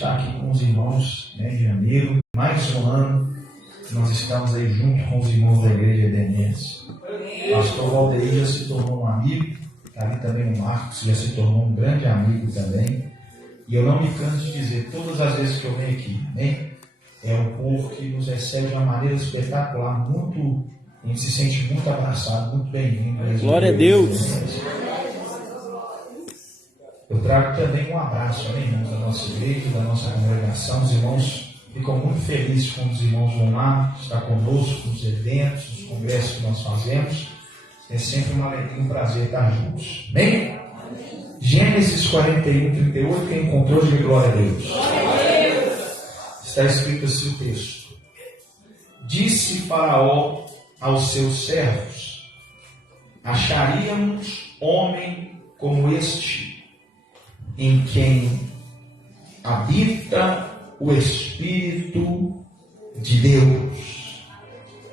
estar aqui com os irmãos, né, em janeiro. Mais um ano que nós estamos aí junto com os irmãos da igreja edenense. O pastor Valdeir já se tornou um amigo, ali também o Marcos já se tornou um grande amigo também. E eu não me canso de dizer, todas as vezes que eu venho aqui, né, é um povo que nos recebe de uma maneira espetacular, a gente se sente muito abraçado, muito bem-vindo. Glória a Deus! Eu trago também um abraço, né, irmãos, da nossa igreja, da nossa congregação. Os irmãos ficam muito felizes quando os irmãos vão lá, estar conosco nos eventos, nos congressos que nós fazemos. É sempre uma alegria e um prazer estar juntos. Bem? Gênesis 41, 38, quem encontrou, diga glória a Deus. Está escrito assim o texto. Disse Faraó aos seus servos: acharíamos homem como este, em quem habita o Espírito de Deus.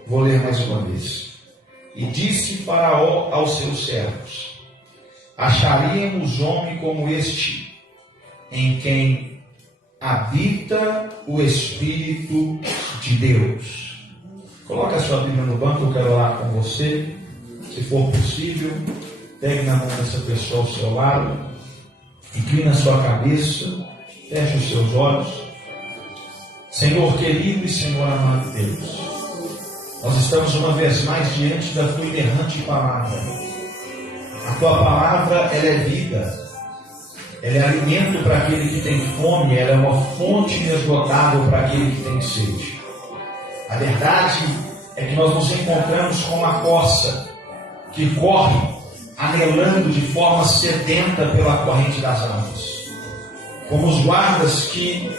Vou ler mais uma vez. E disse Faraó aos seus servos: acharíamos homem como este, em quem habita o Espírito de Deus. Coloque a sua Bíblia no banco, eu quero orar com você. Se for possível, pegue na mão dessa pessoa ao seu lado, inclina a sua cabeça, feche os seus olhos. Senhor querido e Senhor amado Deus, nós estamos uma vez mais diante da tua inerrante palavra. A tua palavra, ela é vida, ela é alimento para aquele que tem fome, ela é uma fonte inesgotável para aquele que tem sede. A verdade é que nós nos encontramos com uma corça que corre anelando de forma sedenta pela corrente das águas, como os guardas que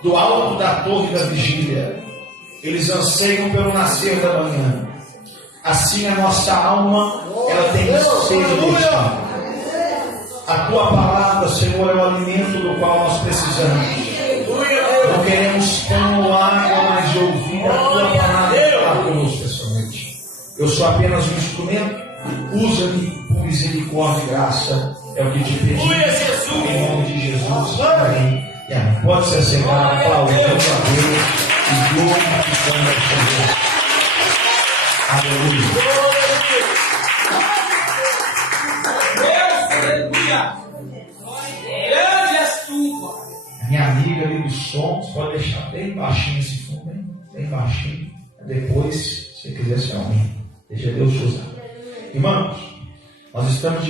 do alto da torre da vigília eles anseiam pelo nascer da manhã. Assim a nossa alma, ela tem sede do Espírito. A tua palavra, Senhor, é o alimento do qual nós precisamos. Não queremos pão ou água, mas de ouvir a tua palavra falar conosco essa noite. Eu sou apenas um instrumento. Usa-me com misericórdia e graça. É o que te pedimos. Em nome de Jesus. Amém. E amém. Pode se assentar, Paulo, a Deus e glorificando a Deus. Aleluia. Minha amiga ali do som, você pode deixar bem baixinho esse fundo, bem baixinho. Depois, se você quiser, se aumenta. Deixa Deus te usar. Irmãos, nós estamos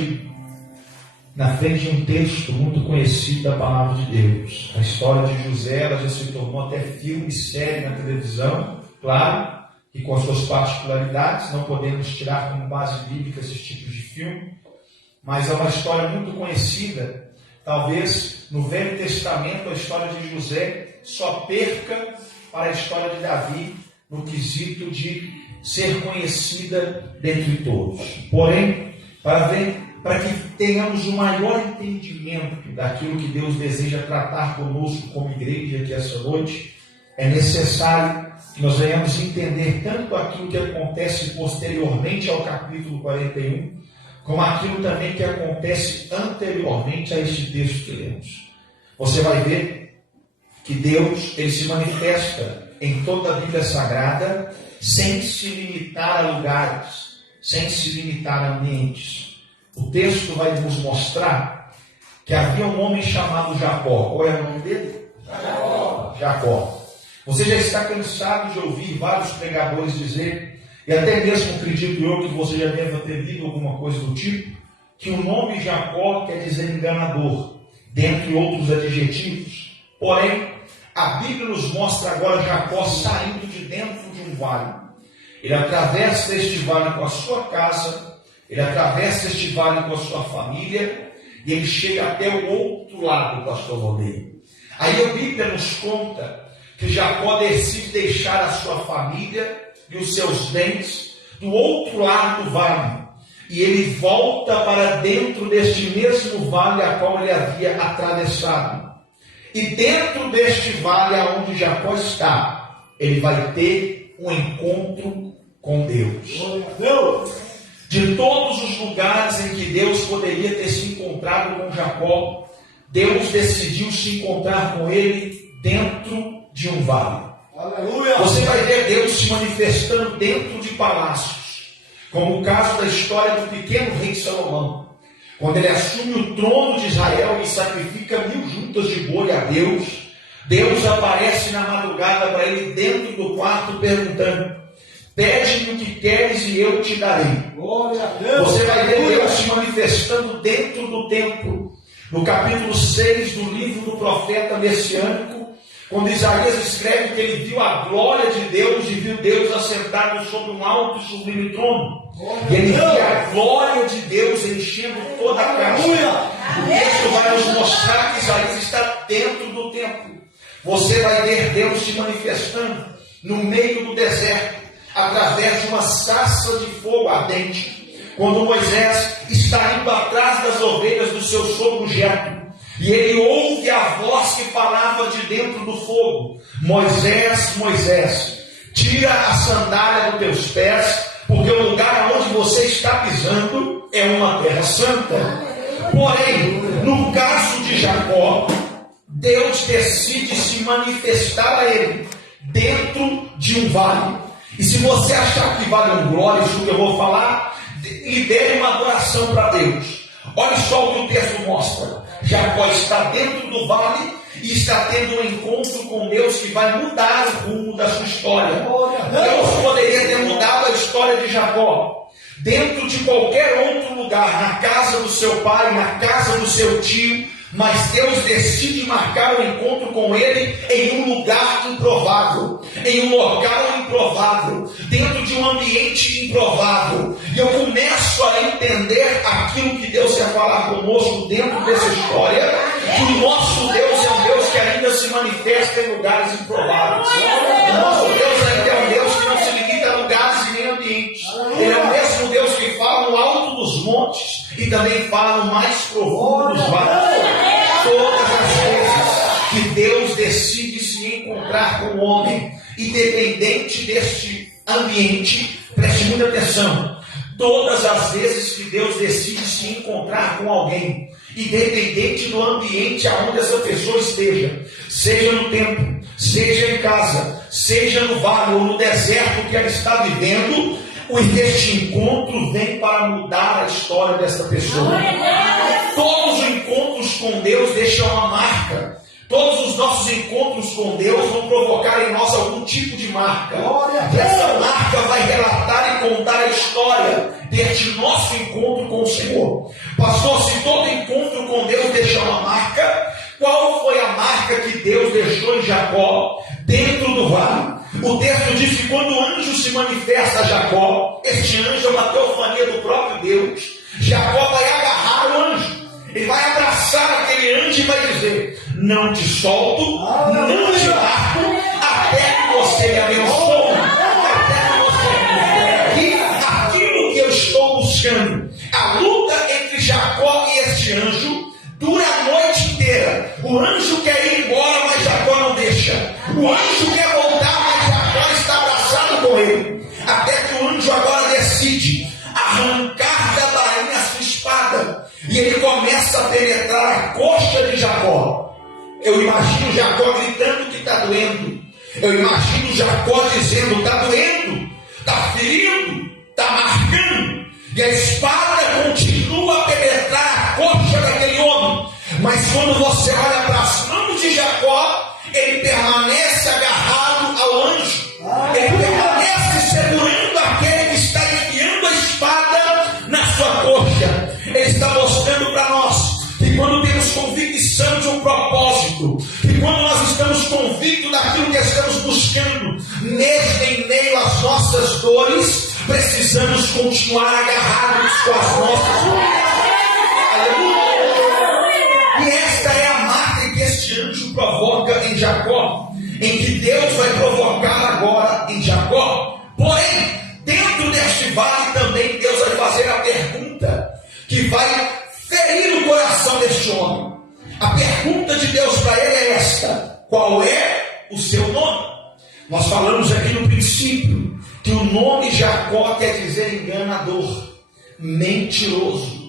na frente de um texto muito conhecido da palavra de Deus. A história de José, ela já se tornou até filme e série na televisão. Claro que com as suas particularidades, não podemos tirar como base bíblica esses tipos de filme, mas é uma história muito conhecida. Talvez no Velho Testamento a história de José só perca para a história de Davi no quesito de ser conhecida dentre todos. Porém, para que tenhamos o maior entendimento daquilo que Deus deseja tratar conosco como igreja aqui essa noite, é necessário que nós venhamos entender tanto aquilo que acontece posteriormente ao capítulo 41, como aquilo também que acontece anteriormente a este texto que lemos. Você vai ver que Deus, ele se manifesta em toda a Bíblia Sagrada sem se limitar a lugares, sem se limitar a ambientes. O texto vai nos mostrar que havia um homem chamado Jacó. Qual é o nome dele? Jacó. Você já está cansado de ouvir vários pregadores dizer, e até mesmo acredito eu que você já deva ter lido alguma coisa do tipo, que o nome Jacó quer dizer enganador, dentre outros adjetivos. Porém, a Bíblia nos mostra agora Jacó saindo de dentro de um vale. Ele atravessa este vale com a sua casa, ele atravessa este vale com a sua família, e ele chega até o outro lado, pastor Valdeir. Aí a Bíblia nos conta que Jacó decide deixar a sua família e os seus bens do outro lado do vale. E ele volta para dentro deste mesmo vale a qual ele havia atravessado. E dentro deste vale aonde Jacó está, ele vai ter um encontro com Deus. De todos os lugares em que Deus poderia ter se encontrado com Jacó, Deus decidiu se encontrar com ele dentro de um vale. Aleluia. Você vai ver Deus se manifestando dentro de palácios, como o caso da história do pequeno rei Salomão. Quando ele assume o trono de Israel e sacrifica 1000 juntas de boi a Deus, Deus aparece na madrugada para ele dentro do quarto perguntando: pede-me o que queres e eu te darei. Glória a Deus. Você vai ver Deus se manifestando dentro do templo. No capítulo 6 do livro do profeta messiânico, quando Isaías escreve que ele viu a glória de Deus e viu Deus assentado sobre um alto e sublime trono. E ele viu a glória de Deus enchendo toda a casa. O texto vai nos mostrar que Isaías está dentro do templo. Você vai ver Deus se manifestando no meio do deserto, através de uma sarça de fogo ardente. Quando Moisés está indo atrás das ovelhas do seu sogro Jetro, e ele ouve a voz que falava de dentro do fogo: Moisés, Moisés, tira a sandália dos teus pés, porque o lugar onde você está pisando é uma terra santa. Porém, no caso de Jacó, Deus decide se manifestar a ele dentro de um vale. E se você achar que vale um glória isso que eu vou falar, libere uma adoração para Deus. Olha só o que o texto mostra. Jacó está dentro do vale e está tendo um encontro com Deus que vai mudar o rumo da sua história. Deus poderia ter mudado a história de Jacó dentro de qualquer outro lugar, na casa do seu pai, na casa do seu tio, mas Deus decide marcar o encontro com ele em um lugar improvável, em um local improvável, dentro de um ambiente improvável. E eu começo a entender aquilo que Deus quer falar conosco dentro dessa história, que o nosso Deus é um Deus que ainda se manifesta em lugares improváveis. O nosso Deus ainda é um Deus que não se limita a lugares e nem ambientes. Ele é o mesmo Deus que fala no alto dos montes e também fala no mais profundo dos vales. Todas as vezes que Deus decide se encontrar com o homem, independente deste ambiente, preste muita atenção, todas as vezes que Deus decide se encontrar com alguém, independente do ambiente aonde essa pessoa esteja, seja no templo, seja em casa, seja no vale ou no deserto que ela está vivendo, este encontro vem para mudar a história dessa pessoa. Todos os encontros com Deus deixam uma marca. Todos os nossos encontros com Deus vão provocar em nós algum tipo de marca. E essa marca vai relatar e contar a história deste nosso encontro com o Senhor. Pastor, se todo encontro com Deus deixa uma marca, qual foi a marca que Deus deixou em Jacó dentro do vale? O texto diz que quando o anjo se manifesta a Jacó, este anjo é uma teofania do próprio Deus. Jacó vai agarrar o anjo, ele vai abraçar aquele anjo e vai dizer: não te solto, não te largo, até que você me abençoe, até que você me entregue aquilo que eu estou buscando. A luta entre Jacó e este anjo dura a noite inteira. O anjo quer ir embora, mas Jacó não deixa. O anjo quer voltar, mas Jacó está abraçado com ele. Até que o anjo agora decide arrancar da bainha a sua espada. E ele começa a penetrar a coxa de Jacó. Eu imagino Jacó gritando que está doendo. Eu imagino Jacó dizendo: está doendo, está ferindo, está marcando. E a espada continua a penetrar a coxa daquele homem. Mas quando você olha para as mãos de Jacó, ele permanece agarrado ao anjo. Ele permanece segurando aquele que está enfiando a espada na sua coxa. Ele está mostrando para nós que quando temos convicção de um propósito, que quando nós estamos convictos daquilo que estamos buscando, mesmo em meio às nossas dores, precisamos continuar agarrados com as nossas dores. Aleluia! E esta é a marca que este anjo provoca em Jacó, em que Deus vai provocar agora em Jacó. Porém, dentro deste vale também Deus vai fazer a pergunta que vai ferir o coração deste homem. A pergunta de Deus para ele é esta: qual é o seu nome? Nós falamos aqui no princípio que o nome Jacó quer dizer enganador, mentiroso.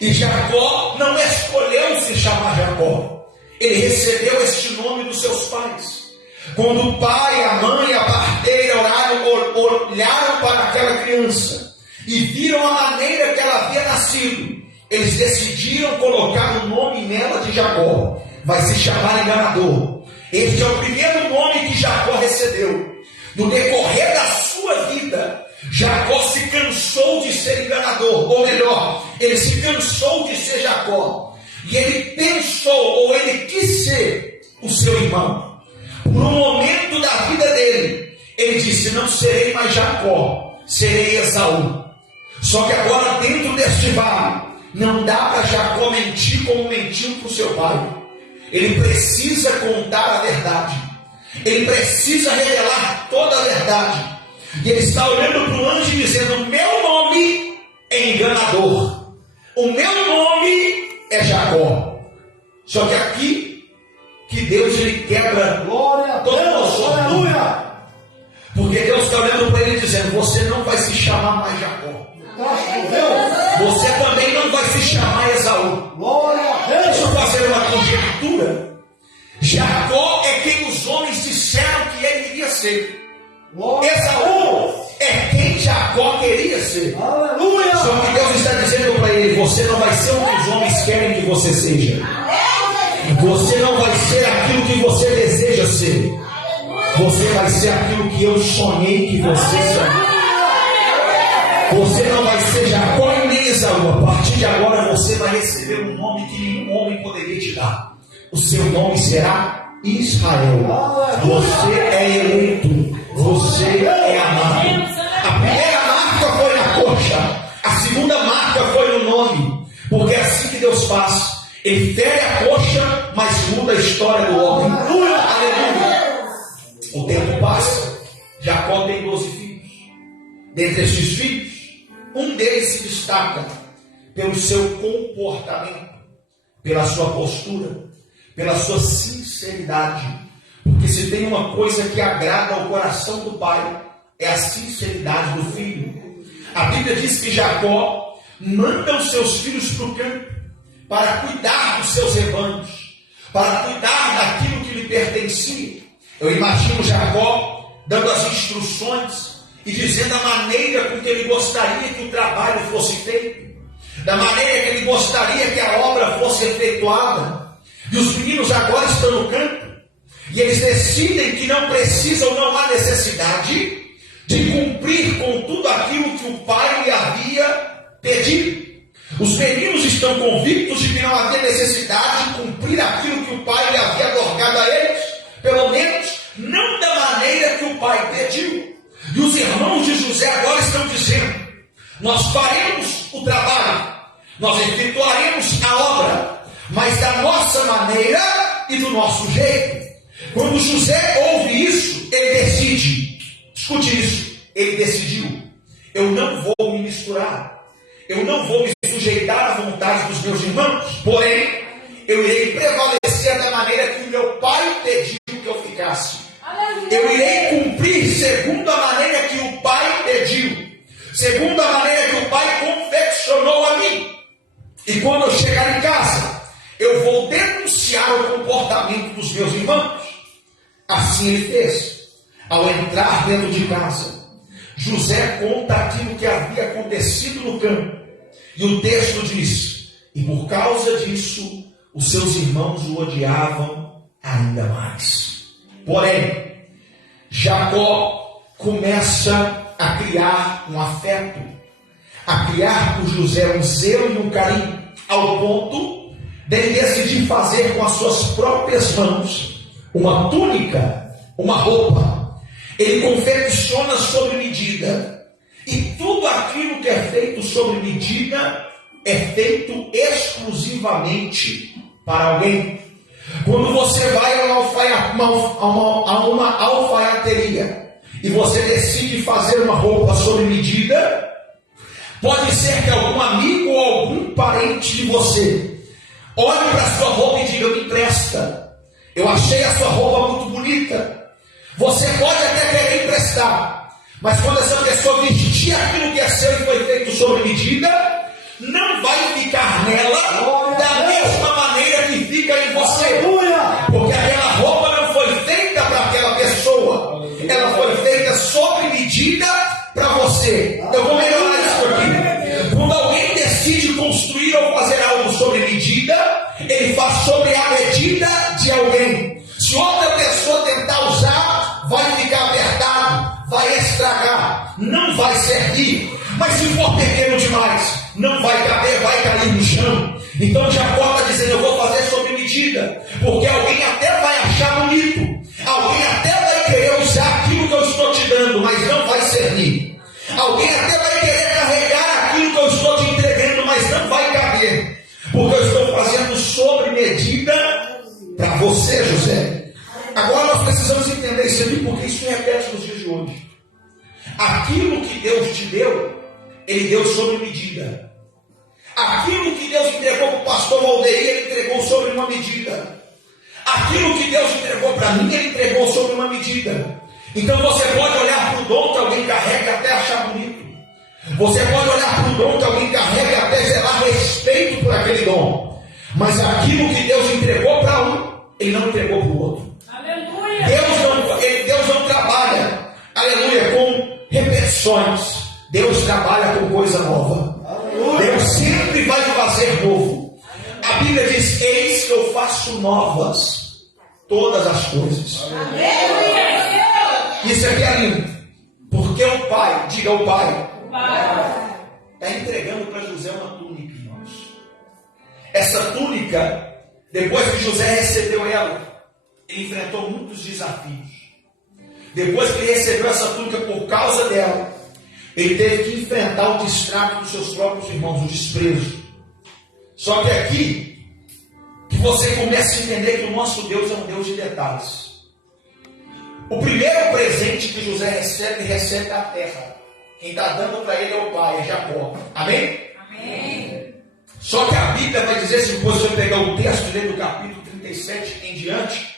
E Jacó não escolheu se chamar Jacó. Ele recebeu este nome dos seus pais. Quando o pai, a mãe e a parteira olharam para aquela criança e viram a maneira que ela havia nascido, eles decidiram colocar o nome nela de Jacó. Vai se chamar enganador. Este é o primeiro nome que Jacó recebeu. No decorrer da sua vida, Jacó se cansou de ser enganador, ou melhor, ele se cansou de ser Jacó, e ele pensou, ou ele quis ser o seu irmão. Por um momento da vida dele, ele disse: não serei mais Jacó, serei Esaú. Só que agora, dentro deste vale, não dá para Jacó mentir como mentiu para o seu pai. Ele precisa contar a verdade, ele precisa revelar toda a verdade. E ele está olhando para o anjo e dizendo: o meu nome é enganador, o meu nome é Jacó. Só que aqui, que Deus lhe quebra todo o nosso orgulho. Porque Deus está olhando para ele dizendo: você não vai se chamar mais Jacó, você também não vai se chamar Esaú. Deixa eu fazer uma conjectura. Jacó é quem os homens disseram que ele iria ser. Esaú é quem Jacó queria ser. Aleluia. Só que Deus está dizendo para ele: você não vai ser o que os homens querem que você seja. Você não vai ser aquilo que você deseja ser. Você vai ser aquilo que eu sonhei que você seja. Você não vai ser Jacó e nem Esaú. A partir de agora você vai receber um nome que nenhum homem poderia te dar. O seu nome será Israel. Você é eleito. Você é amado. A primeira marca foi na coxa. A segunda marca foi no nome. Porque é assim que Deus faz. Ele fere a coxa, mas muda a história do homem. Aleluia. O tempo passa. Jacó tem 12 filhos. Dentre estes filhos, um deles se destaca pelo seu comportamento, pela sua postura, pela sua sinceridade. Porque se tem uma coisa que agrada ao coração do pai, é a sinceridade do filho. A Bíblia diz que Jacó manda os seus filhos para o campo para cuidar dos seus rebanhos, para cuidar daquilo que lhe pertencia. Eu imagino Jacó dando as instruções e dizendo a maneira com que ele gostaria que o trabalho fosse feito, da maneira que ele gostaria que a obra fosse efetuada. E os meninos agora estão no campo, e eles decidem que não precisam, não há necessidade de cumprir com tudo aquilo que o pai lhe havia pedido. Os meninos estão convictos de que não havia necessidade de cumprir aquilo que o pai lhe havia otorgado a eles, pelo menos não da maneira que o pai pediu. E os irmãos de José agora estão dizendo: nós faremos o trabalho, nós efetuaremos a obra, mas da nossa maneira e do nosso jeito. Quando José ouve isso, ele decide. Escute isso, ele decidiu: eu não vou me misturar, eu não vou me sujeitar à vontade dos meus irmãos, porém eu irei prevalecer da maneira que o meu pai pediu que eu ficasse. Eu irei cumprir segundo a maneira que o pai pediu, segundo a maneira que o pai confeccionou a mim. E quando eu chegar em casa, eu vou denunciar o comportamento dos meus irmãos. Assim ele fez. Ao entrar dentro de casa, José conta aquilo que havia acontecido no campo. E o texto diz: e por causa disso, os seus irmãos o odiavam ainda mais. Porém, Jacó começa a criar um afeto, a criar por José um zelo e um carinho, ao ponto de ele decidir fazer com as suas próprias mãos uma túnica, uma roupa. Ele confecciona sob medida, e tudo aquilo que é feito sob medida é feito exclusivamente para alguém. Quando você vai a uma alfaiateria e você decide fazer uma roupa sob medida, pode ser que algum amigo ou algum parente de você olhe para a sua roupa e diga: me empresta, eu achei a sua roupa muito bonita. Você pode até querer emprestar, mas quando essa pessoa vestir aquilo que é seu e foi feito sob medida, não vai ficar nela da mesma maneira que fica em você. Porque aquela roupa não foi feita para aquela pessoa, ela foi feita sob medida para você. Eu vou melhorar isso aqui. Quando alguém decide construir ou fazer algo sobre medida, ele faz sobre a medida de alguém. Se outra pessoa tentar usar, vai ficar apertado, vai estragar, não vai servir. Mas se for pequeno demais, não vai caber, vai cair no chão. Então Jacó está dizendo: eu vou fazer sob medida, porque alguém até vai achar bonito, alguém até vai querer usar aquilo que eu estou te dando, mas não vai servir. Alguém até vai querer carregar aquilo que eu estou te entregando, mas não vai caber, porque eu estou fazendo sobre medida para você, José. Agora nós precisamos entender isso aqui, porque isso repete nos dias de hoje. Aquilo que Deus te deu, Ele deu sob medida. Aquilo que Deus entregou para o pastor Valdeir, Ele entregou sobre uma medida. Aquilo que Deus entregou para mim, Ele entregou sobre uma medida. Então você pode olhar para o dom que alguém carrega até achar bonito. Você pode olhar para o dom que alguém carrega até zelar respeito por aquele dom. Mas aquilo que Deus entregou para um, Ele não entregou para o outro. Aleluia! Deus não trabalha, aleluia, com repetições. Deus trabalha com coisa nova. Aleluia. Deus sempre vai fazer novo. A Bíblia diz: eis que eu faço novas todas as coisas. Aleluia. Isso aqui é lindo, porque o pai, diga o pai, está entregando para José uma túnica, irmãos. Essa túnica, depois que José recebeu ela, ele enfrentou muitos desafios. Depois que ele recebeu essa túnica, por causa dela, ele teve que enfrentar o destrato dos seus próprios irmãos, o desprezo. Só que aqui, que você começa a entender que o nosso Deus é um Deus de detalhes. O primeiro presente que José recebe da terra. Quem está dando para ele é o pai, é Jacó. Amém? Amém. Só que a Bíblia vai dizer, se você pegar o texto dentro do capítulo 37 em diante,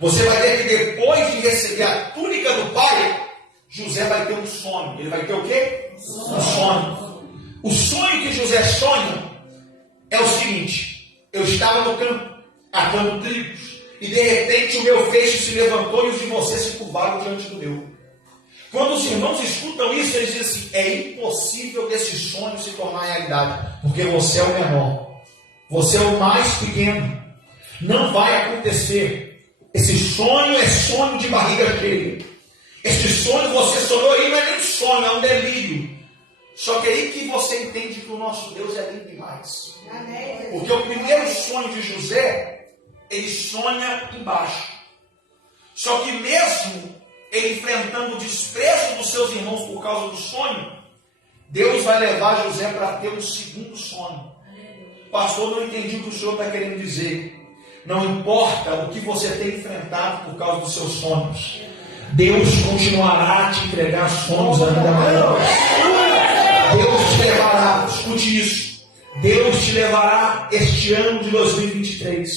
você vai ver que depois de receber a túnica do pai, José vai ter um sonho. Ele vai ter o quê? Um sonho. O sonho que José sonha é o seguinte: eu estava no campo, atando trigos, e de repente o meu feixe se levantou e os de vocês se curvaram diante do meu. Quando os irmãos escutam isso, eles dizem assim: é impossível desse sonho se tornar realidade, porque você é o menor, você é o mais pequeno, não vai acontecer. Esse sonho é sonho de barriga cheia. Esse sonho você sonhou aí, não é nem sonho, é um delírio. Só que aí que você entende que o nosso Deus é lindo demais. Porque o primeiro sonho de José, ele sonha embaixo. Só que mesmo ele enfrentando o desprezo dos seus irmãos por causa do sonho, Deus vai levar José para ter um segundo sonho. Pastor, não entendi o que o senhor está querendo dizer. Não importa o que você tem enfrentado por causa dos seus sonhos, Deus continuará a te entregar sonhos ainda maiores. Deus te levará, escute isso, Deus te levará este ano de 2023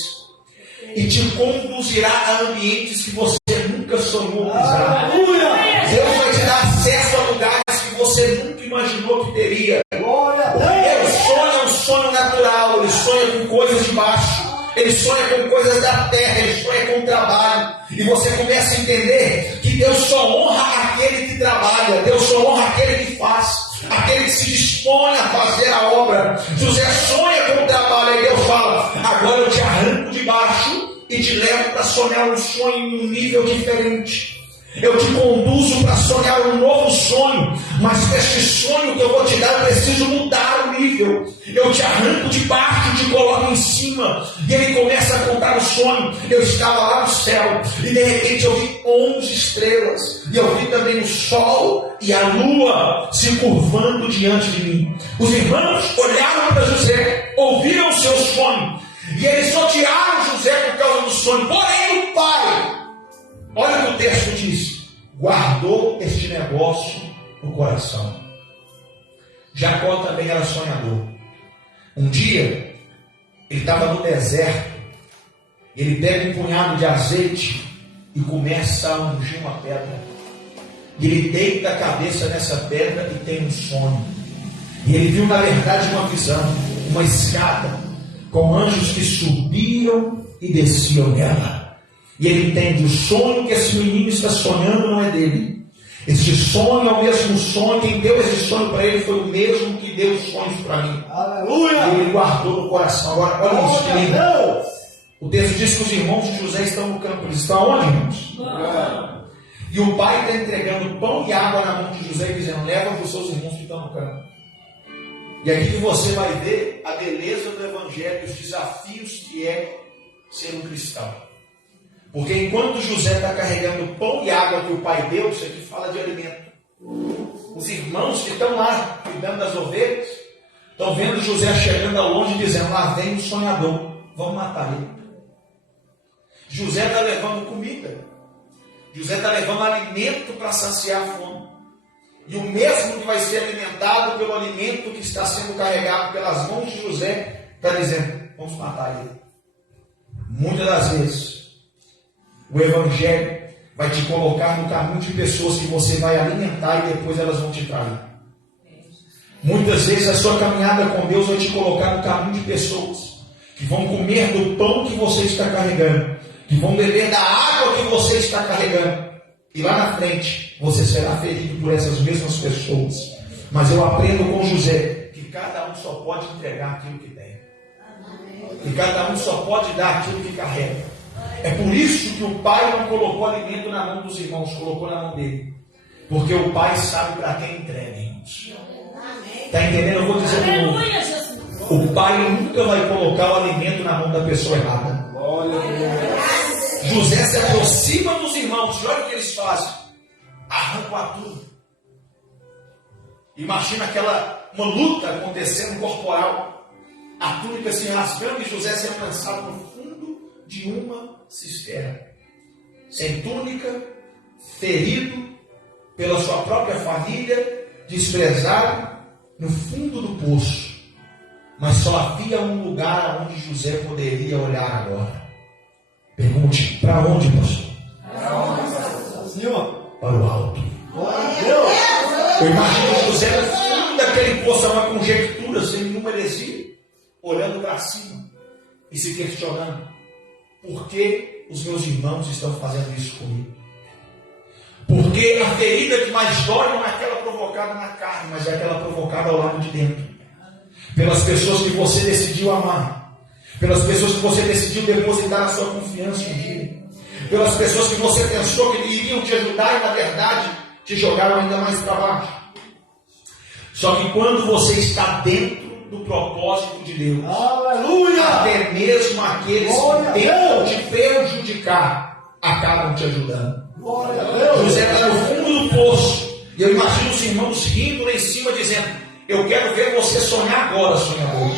e te conduzirá a ambientes que você nunca sonhou pisar. Deus vai te dar acesso a lugares que você nunca imaginou que teria. Ele sonha um sonho natural, ele sonha com coisas de baixo, ele sonha com coisas da terra, ele sonha com trabalho. E você começa a entender que Deus só honra aquele que trabalha, Deus só honra aquele que faz, aquele que se dispõe a fazer a obra. José sonha com o trabalho, e Deus fala: agora eu te arranco de baixo e te levo para sonhar um sonho em um nível diferente. Eu te conduzo para sonhar um novo sonho, mas para este sonho que eu vou te dar, eu preciso mudar o nível. Eu te arranco de baixo e te coloco em cima. E ele começa a contar o sonho. Eu estava lá no céu e de repente eu vi 11 estrelas. E eu vi também o sol e a lua se curvando diante de mim. Os irmãos olharam para José, ouviram o seu sonho, e eles odiaram José por causa do sonho. Porém o pai, olha o que o texto diz, guardou este negócio no coração. Jacó também era sonhador. Um dia, ele estava no deserto, ele pega um punhado de azeite e começa a ungir uma pedra. E ele deita a cabeça nessa pedra e tem um sonho. E ele viu, na verdade, uma visão, uma escada, com anjos que subiam e desciam nela. E ele entende: o sonho que esse menino está sonhando não é dele. Este sonho é o mesmo sonho. Quem deu esse sonho para ele foi o mesmo que deu os sonhos para mim. Aleluia! E ele guardou no coração. Agora, olha isso, querido. O texto diz que os irmãos de José estão no campo. Eles estão onde, irmãos? E o pai está entregando pão e água na mão de José e dizendo: leva para os seus irmãos que estão no campo. E aqui você vai ver a beleza do Evangelho, os desafios que é ser um cristão. Porque enquanto José está carregando pão e água que o pai deu, isso aqui fala de alimento. Os irmãos que estão lá cuidando das ovelhas estão vendo José chegando ao longe dizendo: lá vem um sonhador, vamos matar ele. José está levando comida, José está levando alimento para saciar a fome. E o mesmo que vai ser alimentado pelo alimento que está sendo carregado pelas mãos de José, está dizendo: vamos matar ele. Muitas das vezes, o Evangelho vai te colocar no caminho de pessoas que você vai alimentar e depois elas vão te trair. Muitas vezes a sua caminhada com Deus vai te colocar no caminho de pessoas que vão comer do pão que você está carregando, que vão beber da água que você está carregando. E lá na frente, você será ferido por essas mesmas pessoas. Mas eu aprendo com José que cada um só pode entregar aquilo que tem. E cada um só pode dar aquilo que carrega. É por isso que o pai não colocou alimento na mão dos irmãos, colocou na mão dele. Porque o pai sabe para quem entrega, irmãos. Está entendendo? Eu vou dizer de novo. O pai nunca vai colocar o alimento na mão da pessoa errada. Glória a Deus. José se aproxima dos irmãos, e olha o que eles fazem: arrancam a túnica. Imagina uma luta acontecendo corporal, a túnica se rasgando e José sendo lançado no fundo de uma cisterna, sem túnica, ferido pela sua própria família, desprezado, no fundo do poço. Mas só havia um lugar onde José poderia olhar agora. Pergunte: para onde, pastor? Para onde, pastor? Para o alto. Eu imagino José no fundo daquele poço, uma conjectura, sem nenhuma heresia, olhando para cima e se questionando: por que os meus irmãos estão fazendo isso comigo? Porque a ferida que mais dói não é aquela provocada na carne, mas é aquela provocada ao lado de dentro. Pelas pessoas que você decidiu amar, pelas pessoas que você decidiu depositar a sua confiança em dia, pelas pessoas que você pensou que iriam te ajudar e na verdade te jogaram ainda mais para baixo. Só que quando você está dentro do propósito de Deus, aleluia, até mesmo aqueles que tentam te prejudicar acabam te ajudando. José está no fundo do poço, e eu imagino os irmãos rindo lá em cima dizendo: eu quero ver você sonhar agora, sonhador.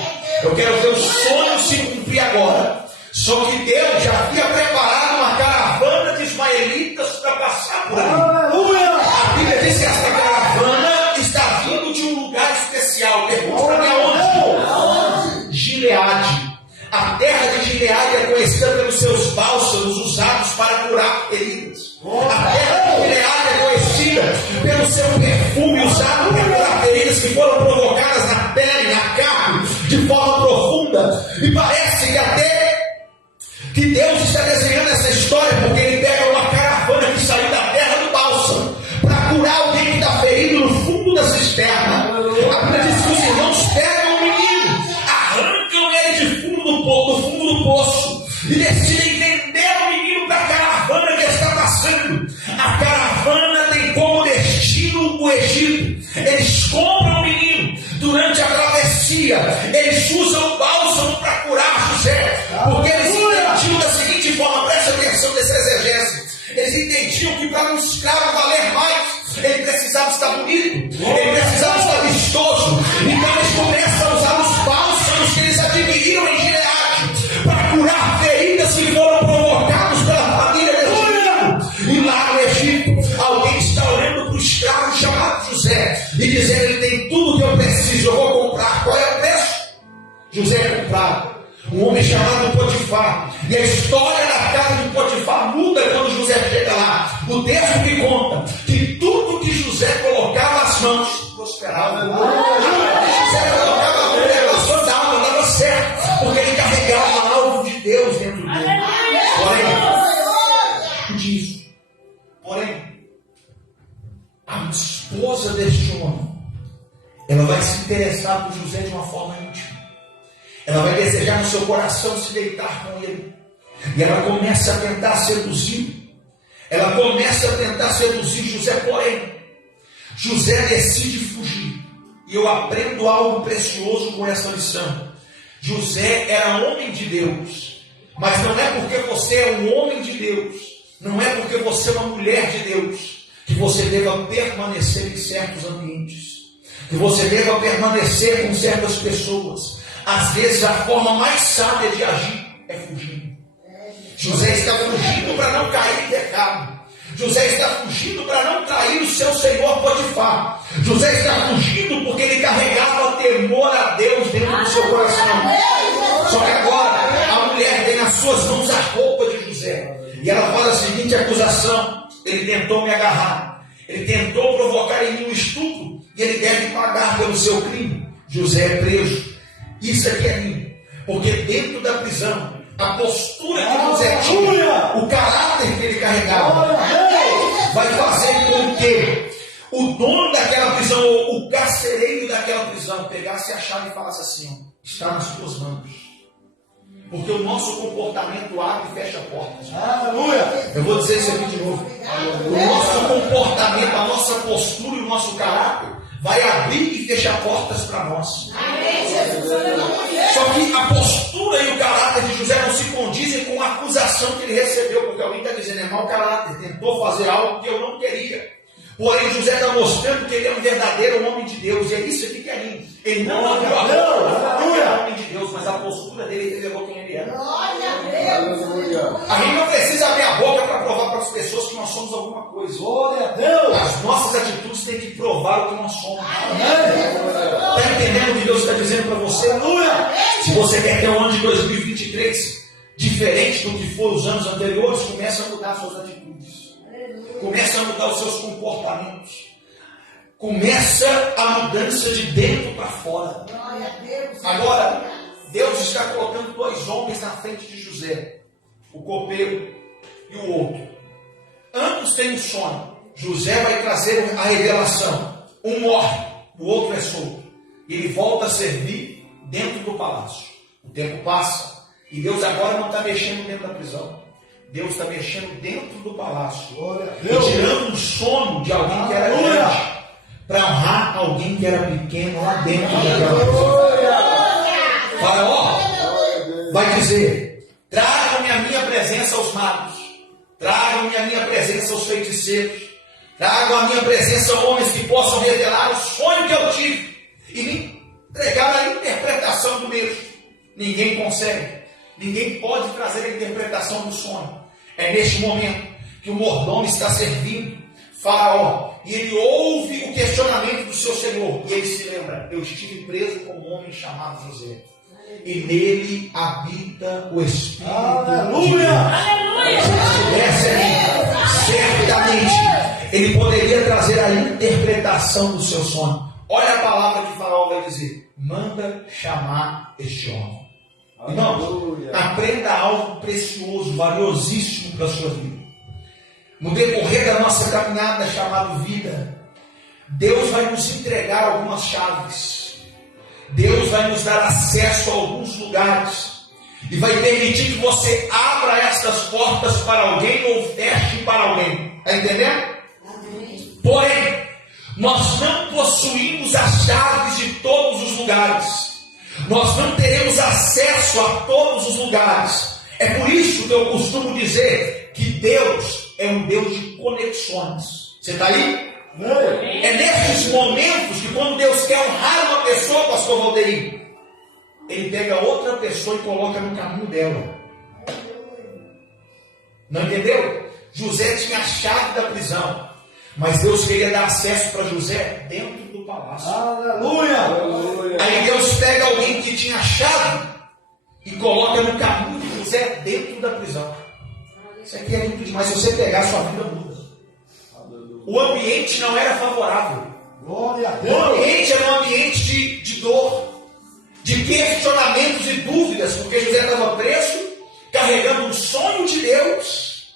Eu quero ver o sonho se cumprir agora. Só que Deus já havia preparado uma caravana de ismaelitas para passar por ali. Aleluia! A Bíblia diz que essa caravana está vindo de um lugar especial. Pergunta para mim aonde? Gileade. A terra de Gileade é conhecida pelos seus bálsamos usados para curar feridas. A terra de Gileade é conhecida pelo seu perfume usado para curar feridas que foram provocadas na pele, na carne, de forma profunda. E parece que até que Deus está desenhando essa história, porque Ele pega uma caravana que saiu da terra do bálsamo para curar alguém que está ferido no fundo da cisterna. A Bíblia diz que os irmãos pegam o menino, arrancam ele de fundo do fundo do poço e decidem vender o menino para a caravana que está passando. A caravana tem como destino o Egito. Eles compram o menino durante a travessia. Eles usam o bálsamo para curar José, porque eles entendiam da seguinte forma: preste atenção nesse exegese. Eles entendiam que para um escravo valer mais, ele precisava estar bonito, ele precisava estar vistoso. Então eles começam a usar os bálsamos que eles adquiriram em Gileade para curar feridas que foram provocadas pela família do Egito. E lá no Egito, alguém está olhando para o escravo chamado José e dizendo: ele tem tudo que eu preciso, eu vou comprar. Qual é o preço? José é comprado. Um homem chamado Potifar. E a história da casa de Potifar muda quando José chega lá. O texto que conta que tudo que José colocava as mãos prosperava. Porém, a esposa deste homem, ela vai se interessar por José de uma forma íntima. Ela vai desejar no seu coração se deitar com ele. E ela começa a tentar seduzir. Ela começa a tentar seduzir José, porém, José decide fugir. E eu aprendo algo precioso com essa lição. José era homem de Deus. Mas não é porque você é um homem de Deus, não é porque você é uma mulher de Deus, que você deva permanecer em certos ambientes, que você deva permanecer com certas pessoas. Às vezes a forma mais sábia de agir é fugindo. José está fugindo para não cair em pecado. José está fugindo para não trair o seu senhor Potifar. José está fugindo porque ele carregava temor a Deus dentro do seu coração. Só que agora a mulher tem nas suas mãos a roupa de José. E ela faz a seguinte acusação: ele tentou me agarrar, ele tentou provocar em mim um estupro, e ele deve pagar pelo seu crime. José é preso. Isso aqui é lindo, porque dentro da prisão, a postura que José tinha, o caráter que ele carregava, vai fazer com que o dono daquela prisão, ou o carcereiro daquela prisão, pegasse a chave e falasse assim: ó, está nas tuas mãos. Porque o nosso comportamento abre e fecha portas. Aleluia! Eu vou dizer isso aqui de novo. O nosso comportamento, a nossa postura e o nosso caráter vai abrir e fechar portas para nós. Só que a postura e o caráter de José não se condizem com a acusação que ele recebeu, porque alguém está dizendo: é mau caráter, tentou fazer algo que eu não queria. Porém, José está mostrando que ele é um verdadeiro homem de Deus, e é isso aqui que é lindo. Ele não abriu a boca, ele é homem de Deus, mas a postura dele revelou quem ele era. A gente não precisa abrir a boca para provar para as pessoas que nós somos alguma coisa. Glória a Deus! As nossas atitudes têm que provar o que nós somos. Está entendendo o que Deus está dizendo para você? Se você quer ter um ano de 2023 diferente do que foram os anos anteriores, comece a mudar suas atitudes. Começa a mudar os seus comportamentos. Começa a mudança de dentro para fora. Agora, Deus está colocando dois homens na frente de José: o copeiro e o outro. Ambos têm um sonho. José vai trazer a revelação. Um morre, o outro é solto. Ele volta a servir dentro do palácio. O tempo passa e Deus agora não está mexendo dentro da prisão. Deus está mexendo dentro do palácio e tirando o sono de alguém que era grande para honrar alguém que era pequeno lá dentro daquela prisão. Faraó vai dizer: tragam-me a minha presença aos magos, tragam-me a minha presença aos feiticeiros, tragam a minha presença a homens que possam revelar o sonho que eu tive e me entregar a interpretação do mesmo. Ninguém consegue. Ninguém pode trazer a interpretação do sonho. É neste momento que o mordomo está servindo Faraó, e ele ouve o questionamento do seu senhor, e ele se lembra: eu estive preso com um homem chamado José, e nele habita o Espírito. Aleluia! Se estivesse certamente ele poderia trazer a interpretação do seu sonho. Olha a palavra que Faraó vai dizer: manda chamar este homem. Irmãos, aprenda algo precioso, valiosíssimo para a sua vida. No decorrer da nossa caminhada chamada vida, Deus vai nos entregar algumas chaves. Deus vai nos dar acesso a alguns lugares. E vai permitir que você abra estas portas para alguém ou feche para alguém. Está entendendo? Porém, nós não possuímos as chaves de todos os lugares. Nós não teremos acesso a todos os lugares. É por isso que eu costumo dizer que Deus é um Deus de conexões. Você está aí? É nesses momentos que, quando Deus quer honrar uma pessoa, pastor Valdeir, ele pega outra pessoa e coloca no caminho dela. Não entendeu? José tinha a chave da prisão, mas Deus queria dar acesso para José dentro do palácio. Aleluia! Aí Deus pega alguém que tinha a chave e coloca no caminho de José dentro da prisão. Isso aqui é muito demais. Se você pegar, sua vida muda. O ambiente não era favorável. O ambiente era um ambiente de dor, de questionamentos e dúvidas, porque José estava preso, carregando um sonho de Deus.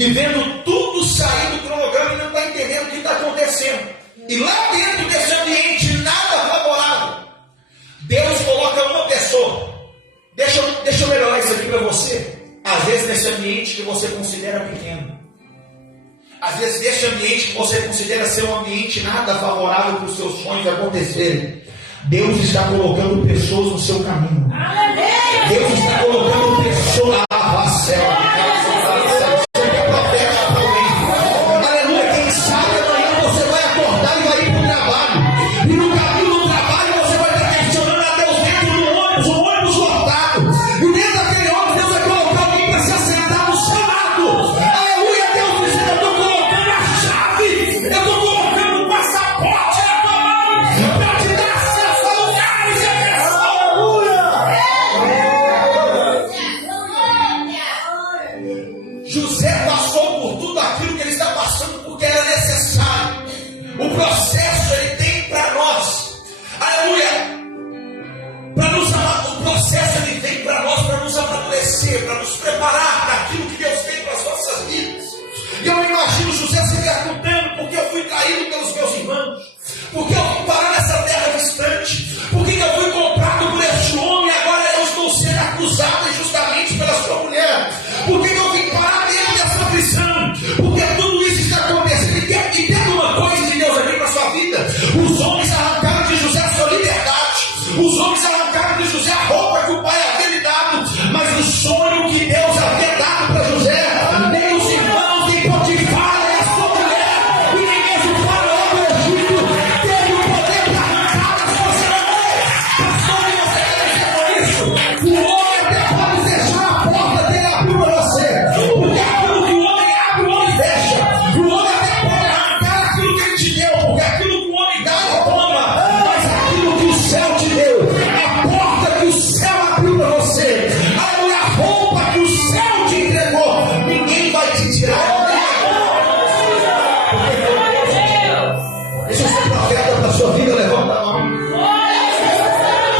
e vendo tudo sair do cronograma e não está entendendo o que está acontecendo. E lá dentro desse ambiente nada favorável, Deus coloca uma pessoa. Deixa eu melhorar isso aqui para você. Às vezes nesse ambiente que você considera pequeno, às vezes nesse ambiente que você considera ser um ambiente nada favorável para os seus sonhos acontecerem, Deus está colocando pessoas no seu caminho. Deus está colocando pessoas a céu. Aleluia, quem sabe amanhã você vai acordar e vai ir para o trabalho. E no caminho do trabalho você vai estar questionando a Deus dentro do ônibus, o ônibus lotado. E dentro daquele ônibus Deus vai colocar alguém para se assentar no seu lado. Aleluia, Deus dizendo, eu estou colocando a chave, eu estou colocando o passaporte na tua mão para te dar acesso a lugares de bênção. José passou por tudo aquilo que ele está passando porque era necessário. O processo ele tem para nós, aleluia, o processo ele vem para nós para nos amadurecer, para nos preparar para aquilo que Deus tem para as nossas vidas. E eu imagino José se perguntando: por que eu fui traído pelos meus irmãos? Por que eu vim parar nessa terra distante? Por que eu fui comprado por este homem e agora eu estou sendo acusado injustamente pela sua mulher? Por que eu vim parar dentro dessa prisão? Porque tudo isso está acontecendo. E tem uma coisa de Deus aqui para a sua vida: os homens arrancaram de José a sua liberdade, os homens arrancaram de José a roupa que o pai havia lhe dado, mas o sonho que Deus havia dado para José, nem os irmãos, nem Potifar, nem a sua mulher, e nem mesmo o faraó do Egito teve o poder para arrancar das suas mãos. Pastor, você quer dizer com isso? O homem até pode fechar a porta dele abrir para você, porque aquilo que o homem abre, o homem fecha. O homem até pode arrancar aquilo que ele te deu, porque aquilo que o homem dá, ele toma, mas aquilo que o céu te deu, a porta que o céu abriu para você, a roupa que o céu te entregou, ninguém vai te tirar. Deixa eu ser profeta para a sua vida, levanta a mão.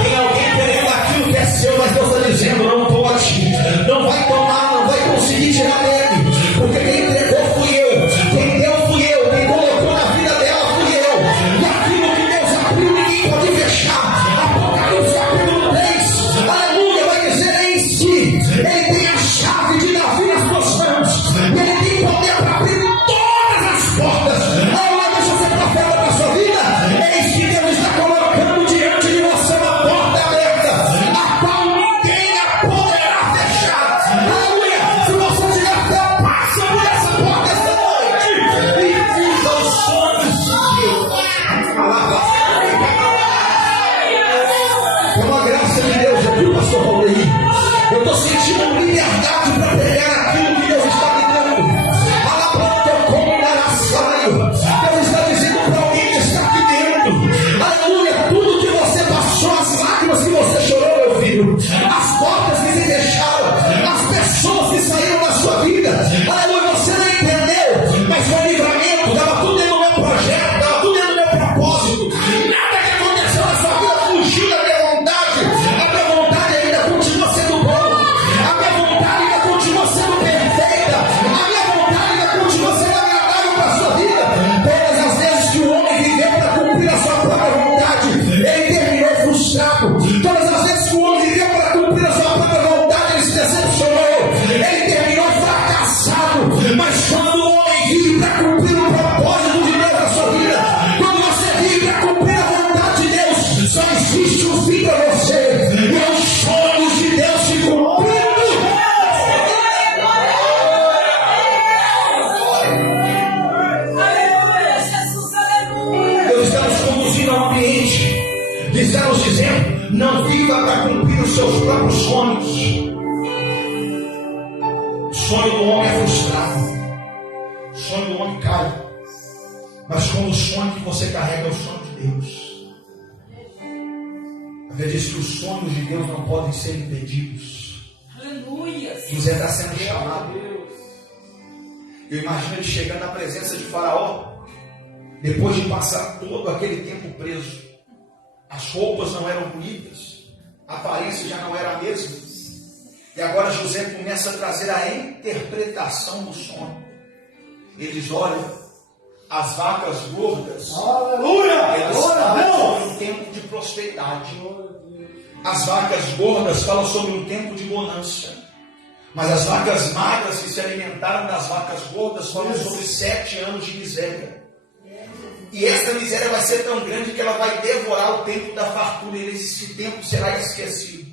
Tem alguém querendo aquilo que é seu, mas Deus está dizendo: não pode, não vai tomar, não vai conseguir tirar dele, porque quem entregou fui eu, quem deu fui eu, quem colocou na vida dela fui eu, e aquilo que Deus abriu ninguém pode fechar. Apocalipse capítulo 3, aleluia, vai dizer: em si ele tem a chave de Davi nas suas mãos, e ele tem poder para abrir todas as portas. Aleluia, deixa eu ser profeta para a sua vida. Eis que Deus está colocando diante de você uma porta aberta, a qual ninguém a poderá fechar. Aleluia, se você tiver fé, passa por essa porta esta noite e viva os sonhos de Deus. É uma graça de Deus aqui, pastor Paulinho. Eu estou sentindo liberdade para pegar aquilo que Deus está me dando. Deus está dizendo para alguém que está aqui dentro: aleluia, tudo que você passou, as lágrimas que você chorou, meu filho, as portas que se fecharam, as pessoas que saíram da sua vida, aleluia, você não entendeu, mas foi livramento, estava tudo dentro do meu projeto, estava tudo dentro do meu propósito. Nada que aconteceu na sua vida fugiu da minha vontade. A minha vontade ainda continua sendo boa, a minha vontade ainda continua sendo perfeita, a minha vontade ainda continua sendo agradável para a sua vida. Todas as vezes que o homem viveu para cumprir a sua própria vontade, ele terminou frustrado. Todas as vezes que o homem viveu para cumprir a sua própria vontade, ele se decepcionou, ele terminou fracassado. Mas quando o homem vive para cumprir o propósito de Deus na sua vida, quando você vive para cumprir a vontade de Deus, só existe um fim para você, e é os sonhos de Deus se cumprindo. Deus está nos conduzindo a um ambiente que está nos dizendo: não viva para cumprir os seus próprios sonhos. O sonho do homem é frustrado, o sonho do homem cai, mas quando o sonho que você carrega é o sonho de Deus, a Bíblia diz que os sonhos de Deus não podem ser impedidos. Aleluia. José está sendo chamado. Eu imagino ele chegando na presença de Faraó, depois de passar todo aquele tempo preso. As roupas não eram bonitas, a aparência já não era a mesma. E agora José começa a trazer a interpretação do sonho. Ele diz: olha, as vacas gordas, Aleluia! elas Glória a falam sobre Deus! um tempo de prosperidade. As vacas gordas falam sobre um tempo de bonança. Mas as vacas magras que se alimentaram das vacas gordas falam sobre 7 anos de miséria. E essa miséria vai ser tão grande que ela vai devorar o tempo da fartura, e esse tempo será esquecido.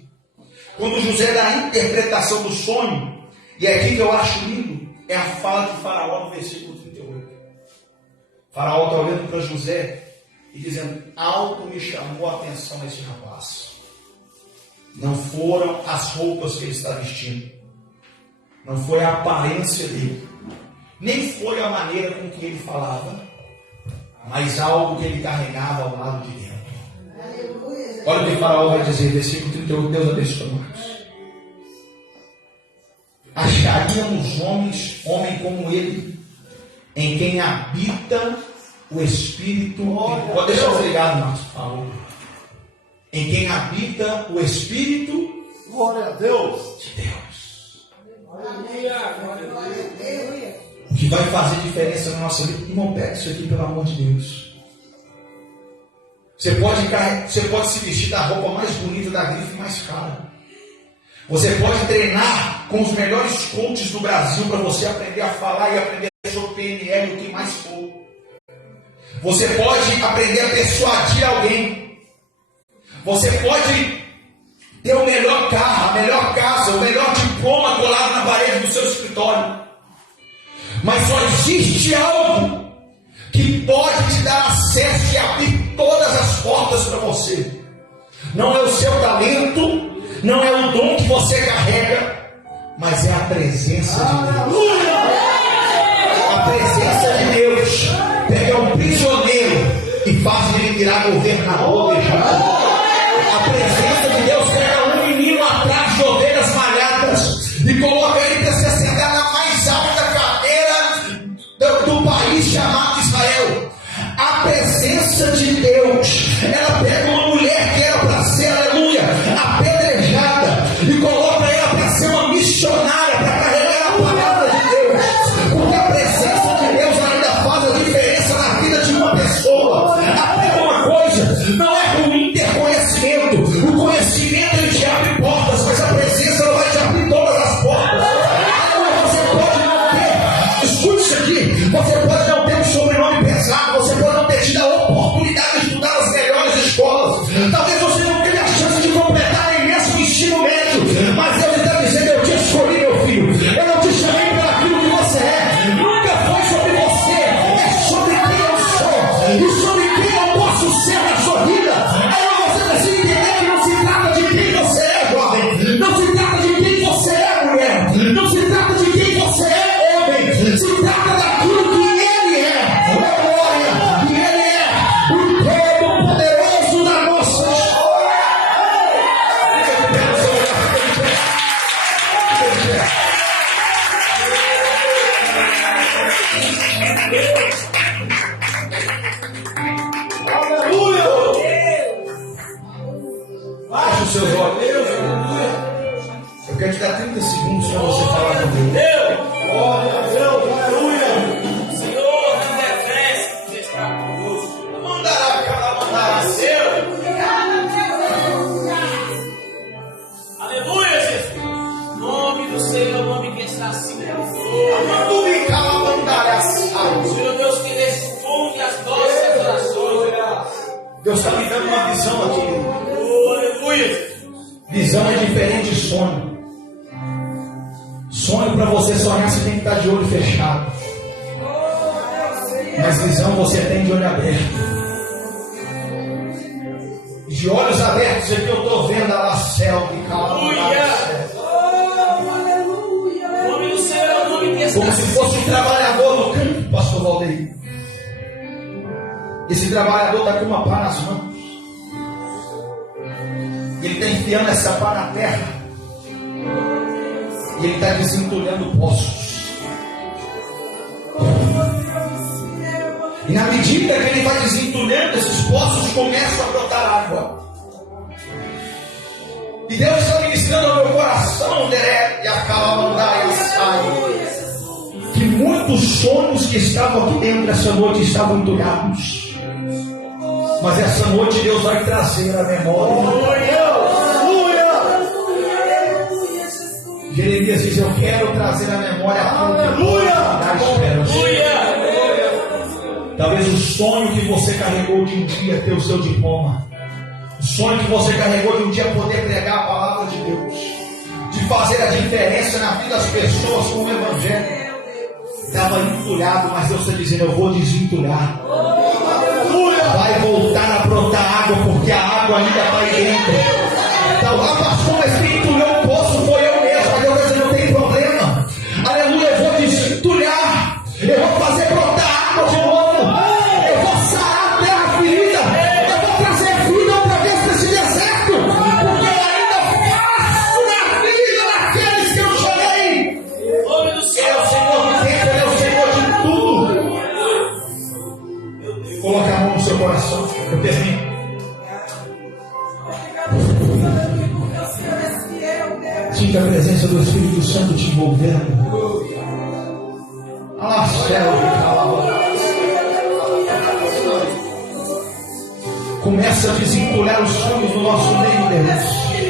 Quando José dá a interpretação do sonho, e é aqui que eu acho lindo, é a fala de Faraó no versículo 38. Faraó está olhando para José e dizendo: algo me chamou a atenção nesse rapaz. Não foram as roupas que ele está vestindo, não foi a aparência dele, nem foi a maneira com que ele falava, mas algo que ele carregava ao lado de dentro. Olha o que Faraó vai dizer, versículo 38, Deus abençoe mais. Acharíamos homem como ele, em quem habita o Espírito. Deixa eu desligar, Marcos, por favor. Em quem habita o Espírito. Glória a Deus! De Deus. O que vai fazer diferença na nossa vida? Irmão, pega isso aqui, pelo amor de Deus. Você pode se vestir da roupa mais bonita, da grife mais cara. Você pode treinar com os melhores coaches do Brasil para você aprender a falar e aprender sobre PNL, o que mais for. Você pode aprender a persuadir alguém. Você pode ter o melhor carro, a melhor casa, o melhor diploma colado na parede do seu escritório. Mas só existe algo que pode te dar acesso e abrir todas as portas para você. Não é o seu talento, não é o dom que você carrega, mas é a presença de Deus. A presença de Deus pega um prisioneiro e faz ele virar governador de Israel. A presença de Deus pega um menino atrás de ovelhas malhadas e coloca ele para se sentar na mais alta cadeira do país chamado Israel. A presença de Deus, ela pega uma mulher que era para ser, aleluia, apedrejada, e coloca ela para ser uma missionária, para carregar a palavra de Deus, porque a presença de Deus ainda faz a diferença na vida de uma pessoa. Aprenda uma coisa, não é com interconhecimento, o conhecimento ele te abre portas, mas a presença ela vai te abrir todas as portas. Você pode não ter, escute isso aqui, você pode não ter um sobrenome pesado, você pode não ter tido a oportunidade de estudar nas melhores escolas, talvez você não tenha a chance de completar nem mesmo o ensino médio, mas Deus está dizendo: eu te escolhi, meu filho, eu não te chamei por aquilo que você é, nunca foi sobre você, é sobre quem eu sou e sobre quem eu posso ser na sua vida. Aí você precisa entender que não se trata de quem você é, jovem, não se trata de quem você é, mulher, não se trata de quem você é, homem, se trata daquilo que Ele é, glória, e Ele é o Todo-Poderoso da nossa história. Aleluia! Feche os seus olhos. Eu quero te dar 30 segundos para você falar com Deus. Glória a Deus! Aleluia! Senhor, que decresce, que está conosco. Mandará cada mandará seu. Aleluia, Jesus. Nome do Senhor, nome que está acima do Senhor. Quando me cala, mandará seu. Senhor Deus que responde às nossas orações. Deus está me dando uma visão aqui. Oh, aleluia. Visão é diferente de sonho. Sonho, para você sonhar, você tem que estar de olho fechado. Mas visão você tem de olho aberto. De olhos abertos aqui eu estou vendo a céu de Aleluia. Nome do Senhor, nome que está como se fosse um trabalhador no campo, pastor Valdeir. Esse trabalhador está com uma pá nas mãos. Ele está enfiando essa pá na terra. E ele está desentulhando poços. E na medida que ele vai desentulhando esses poços, começam a brotar água. E Deus está ministrando ao meu coração coração e a calamandaia sai. Que muitos sonhos que estavam aqui dentro essa noite estavam entulhados. Mas essa noite Deus vai trazer a memória. Jeremias diz: eu quero trazer a memória da esperança. Talvez o sonho que você carregou de um dia ter o seu diploma, o sonho que você carregou de um dia poder pregar a palavra de Deus, de fazer a diferença na vida das pessoas com o Evangelho, estava entulhado, mas Deus está dizendo: eu vou desentulhar. Vai voltar a brotar água, porque a água ainda está aí dentro. Então, pastor, mas quem entulhou o poço foi eu mesmo. Mas Deus não tem problema. Aleluia, eu vou desentulhar. Eu vou fazer brotar água de novo. Eu vou sarar a terra ferida. Eu vou trazer vida outra vez para esse deserto. Porque eu ainda faço na vida daqueles que eu chamei. Homem do Ele é céu. o Senhor do tempo, Ele é o Senhor de tudo. Coloque a mão no seu coração. Eu termino. Sinta a presença do Espírito Santo te envolvendo. Ah, céu de calma. Começa a desentulhar os sonhos do nosso meio, Deus.